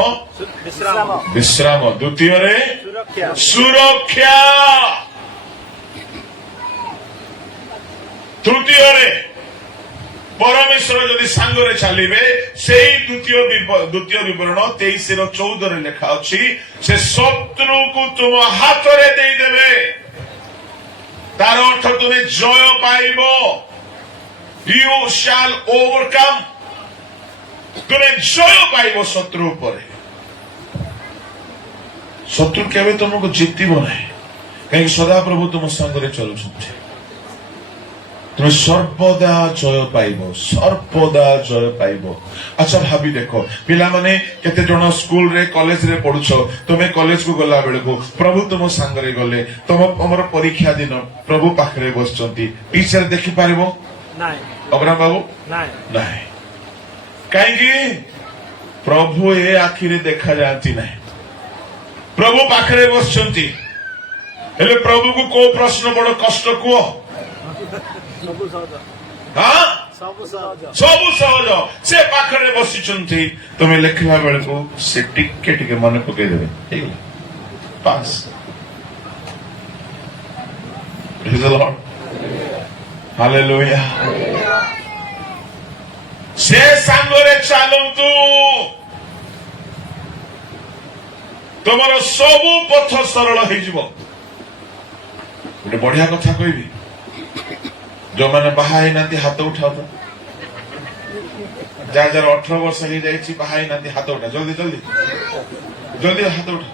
विश्राम द्वितीय रे सुरक्षा तृतीय रे परमेश्वर जदि सांगरे चलिबे सेई द्वितीय विवरण 23:14 रे लिखा अछि से शत्रु को तुम हाथ रे देई देबे तार अर्थ तुमे जय पाइबो यू शैल ओवरकम तुमे जय पाइबो शत्रु ऊपर शत्रु केबे तुमको जितिबो नाही कहीं सदा प्रभु तुम संगरे चलुछन्ते तुम सर्वदा जय पाइब अच्छा भाभी देखो पिला माने केते जण स्कूल रे कॉलेज रे पढुछ तुमे कॉलेज को गला बेले को प्रभु तुम संगरे गले तुम हमर परीक्षा दिन प्रभु पाखरे बसचंती टीचर देखि पारिबो नाही अब्राहम बाबू नाही काहेकि प्रभु ए आखि रे देखा जांती नाही प्रभु पाखरे बसचंती हेले प्रभु को को प्रश्न बड़ कष्ट को सबु सहज से पाखरे बसी तुम्हें लिखा बेल को से टिके टिके मन पकई देवे पास हालेलुया से सांगरे चलतु तुमर सबु पथ सरल हो गोटे बढ़िया कथा कहबी जो मैंने बाहा हाथ उठाओ तो जार 18 वर्ष हो जाए बाहा हाथ उठा जल्दी जल्दी जल्दी हाथ उठा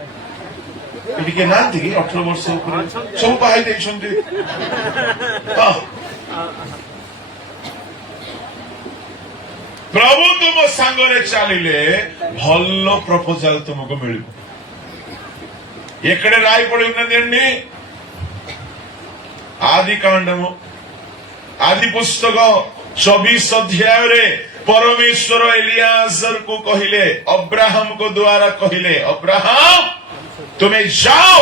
ये ना 18 वर्ष सब बाहा प्रभु तुम सांगरे चलिले भल प्रपोजाल तुमको मिल एकडे राय पड़ी आदि कांडम आदि पुस्तक 24 अध्याय रे परमेश्वर एलियाजर को कहिले अब्राहम को द्वारा कहिले अब्राहम तुम्हें जाओ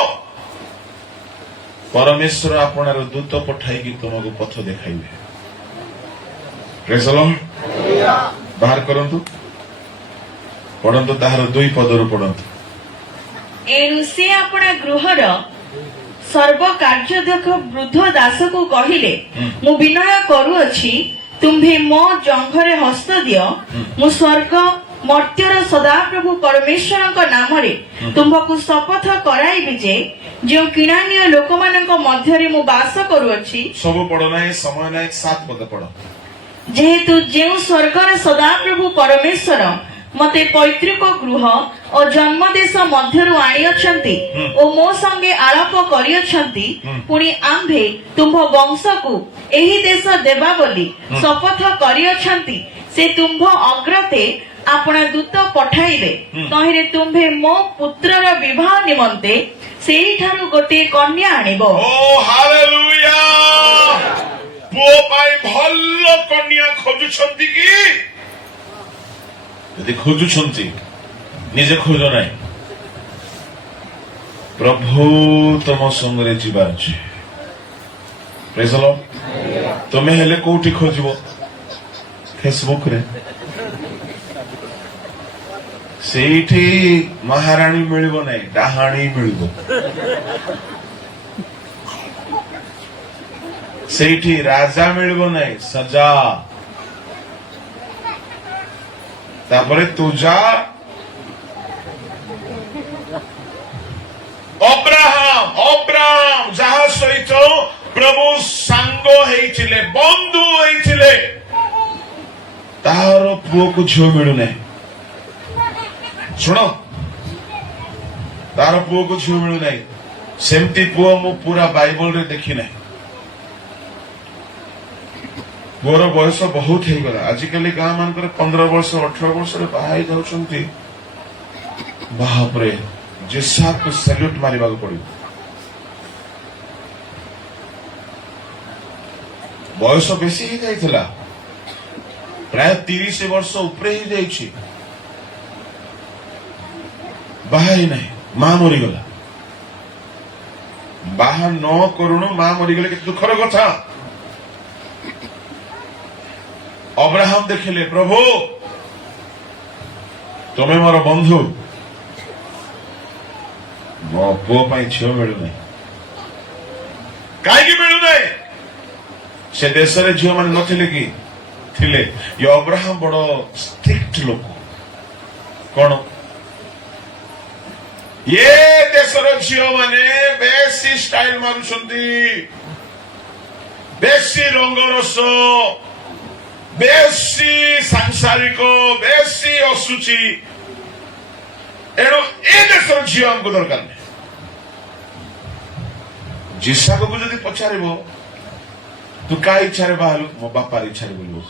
परमेश्वर आपणार दूत पठाई तुमको पथ देखाइबे। Praise the Lord. बाहर करंतु पढ़ंतु ताहार 2 पदरु पढ़ंतु। एणु से अपना गृहर सर्व कार्यदक्ष वृद्ध दास को कहिले मु विनय करूअछि तुम्भे मो जंघरे हस्त दियो मु स्वर्ग मर्त्यर सदाप्रभु परमेश्वरଙ୍କ नामरे तुम्भकु शपथ कराइबि जे जो किणान्य लोकमानଙ୍କ मध्यरे मु वास करूअछि। सब पढ़ो नाही, समय नाही, 7 पद पढ़ो। जेहेतु जेउ स्वर्गर सदाप्रभु परमेश्वर मते पैतृक गृह और जन्मदेश मध्यरु आनिअछंती ओ मो संगे आलाप करिअछंती पुणी आम्भे तुम्भ वंश को एही देश देबा बोली शपथ करिअछंती से तुम्भ अग्रते अपना दूत पठाइबे तहिरे तुम्भे मो पुत्रर विवाह निमंते सेही ठारु गोटे कन्या आनिबो। ओ हालेलुया। पुओ पाई भल्लो कन्या खोजुछंती की यदि खोजुछंती निजे खोज नाही प्रभु तम संगरे जीवार अछि। Praise the Lord. तमे हेले कोठी खोजबो फेसबुक रे सेठी महारानी मिलिबो नाही डाहाणी मिलिबो। सेठी राजा मिलिबो नाही सजा। तापरे तुजा अब्राहम जहा सहित प्रभु सांग हेइथिले बंधु हेइथिले तार पुओ को झियो मिलु नाही। सुनो तार पुओ को झियो मिलु नाही सेमती पुओ मु पूरा बाइबल रे देखि नाही। मोर बयस बहुत हो गला। आजिकल गाँ मान 15 वर्ष 18 वर्ष बाहर जाउछंती बाप रे जेसा को सैल्यूट मारिबा पड़ो। बयस बेसी ही जाइथिला प्राय 30 वर्ष ऊपर ही जाइछि बाहा ही नहीं मां मरी गला। बाहा न करुणु मां मरी गले के दुखर कथा। अब्राहम देखिले प्रभु तुम्हें मोर बंधु मो पुओ पाई झियो मिलु नहीं काई मिलु नहीं से देश रे झियो माने नथिले कि थिले। ये अब्राहम बड़ो स्ट्रिक्ट लोक कौन ये देश रे झियो माने बेसी स्टाइल मारुछंती बेसी रंगरस बेसी सांसारिक बेसी असुचि एणु ए देशर झियो हमको दरकार नहीं। जिसाको को जदि पचारिबो तू का इच्छा रे बाहलु मो बापार इच्छा रे बोलबो।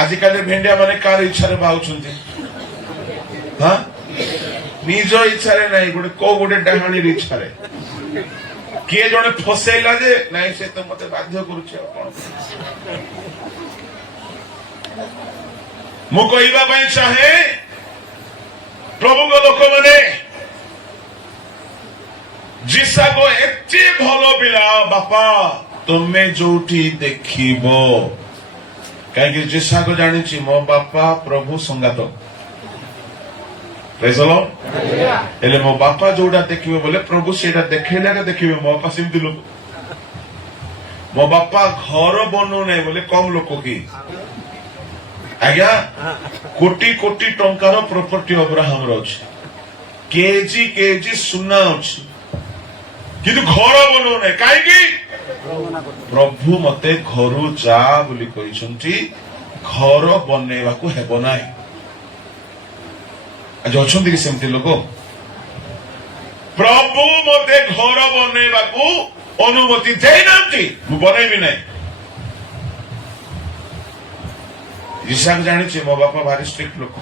आजिकाल भेंडिया माने कार इच्छा रे बाहुछंती हां निज इच्छा रे नहीं गोटे को गोटे डाहाणी रे इच्छा रे किए जने फसेला जे नहीं से तो मते बाध्य करूछ कोन मु कहबा पई चाहे प्रभु को लोक माने जिसा को एते भलो पिला बापा तुमे जोठी देखिबो काहे जिसा को जानि छी मो बापा प्रभु संगात। Praise the Lord. एले मो बापा जोडा देखिबे बोले प्रभु सेटा देखैला के देखिबे मो बापा सिमति लोक मो बापा घर बनो नै बोले कम लोक की आज्ञा कोटी कोटी टंकार प्रॉपर्टी अब्राहम रो अछि केजी केजी सुना अछि किंतु घर बनो नै काहे की प्रभु मते घरु जा बोली कहिसंती घर बनेबा को हेबो नै। आज अछंती कि सेमती लोक प्रभु मते घर बनेबा को अनुमति देई नांती मु बनेबी नै। ईशा जानी छे मो बापा भारी स्ट्रिक्ट लोक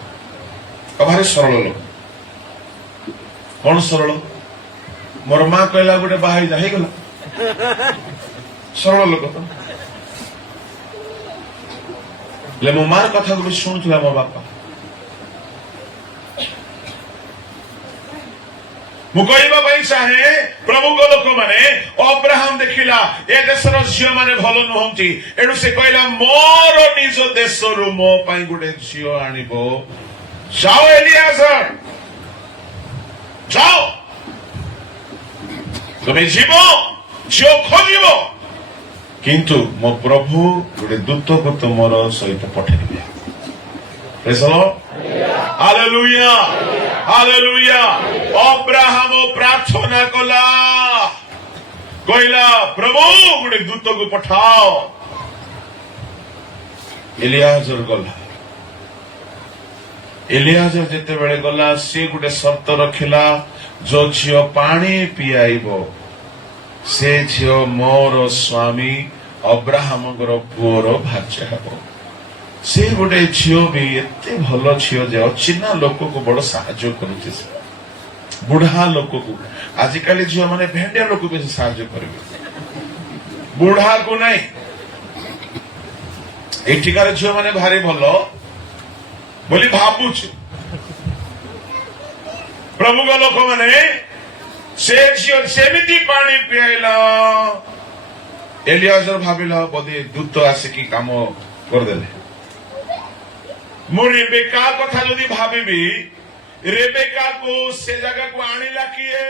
भारी सरल लोक कौन सरल मोर मां कहला गोटे बाहाई जा गला सरल लोक तो ले मो मार कथा को सुन मो बापा ମୁଁ କହିବା ପାଇଁ ଚାହେଁ ପ୍ରଭୁଙ୍କ ଲୋକମାନେ ଅବ୍ରାହମ ଦେଖିଲା ଏ ଦେଶର ଝିଅ ମାନେ ଭଲ ନୁହନ୍ତି, ଏଣୁ ସେ କହିଲା ମୋର ନିଜ ଦେଶରୁ ମୋ ପାଇଁ ଗୋଟେ ଝିଅ ଆଣିବ। ଯାଅ ଏଲିଆଜର, ଯାଅ, তুমি ଯିବ ଝିଅ ଖୋଜିବ, କିନ୍ତୁ ମୋ ପ୍ରଭୁ ଗୋଟେ ଦୂତକୁ ତୁମର ସହିତ ପଠେଇବେ। Praise the Lord. Hallelujah, hallelujah. Abraham ପ୍ରାର୍ଥନା କଲା, କହିଲା ପ୍ରଭୁ ଗୋଟେ ଦୂତକୁ ପଠାଅ। ଏଲିଆଜର ଗଲା। ଏଲିଆଜର ଯେତେବେଳେ ଗଲା ସେ ଗୋଟେ ସର୍ତ୍ତ ରଖିଲା, ଯୋଉ ଝିଅ ପାଣି ପିଆଇବ ସେ ଝିଅ ମୋର ସ୍ୱାମୀ ଅବ୍ରାହମଙ୍କର ପୁଅର ଭାର୍ଯ୍ୟା ହେବ। ସେ ଗୋଟେ ଝିଅ ବି ଏତେ ଭଲ ଝିଅ ଯେ ଅଚିହ୍ନା ଲୋକକୁ ବଡ ସାହାଯ୍ୟ କରୁଛି। ସେ ବୁଢା ଲୋକକୁ, ଆଜିକାଲି ଝିଅ ମାନେ ଭେଣ୍ଡିଆ ଲୋକ ବେଶୀ ସାହାଯ୍ୟ କରିବେ, ବୁଢାକୁ ନାହିଁ। ଏଠିକାର ଝିଅ ମାନେ ଭାରି ଭଲ ବୋଲି ଭାବୁଛୁ। ପ୍ରଭୁଙ୍କ ଲୋକମାନେ ସେ ଝିଅ ସେମିତି ପାଣି ପିଆଇଲା। ଏଲିଆଜର ଭାବିଲା ବୋଧେ ଦୂତ ଆସିକି କାମ କରିଦେଲେ। ମୁଁ ରେବେକା କଥା ଯଦି ଭାବିବି, ରେବେକାକୁ ସେ ଜାଗାକୁ ଆଣିଲା କିଏ?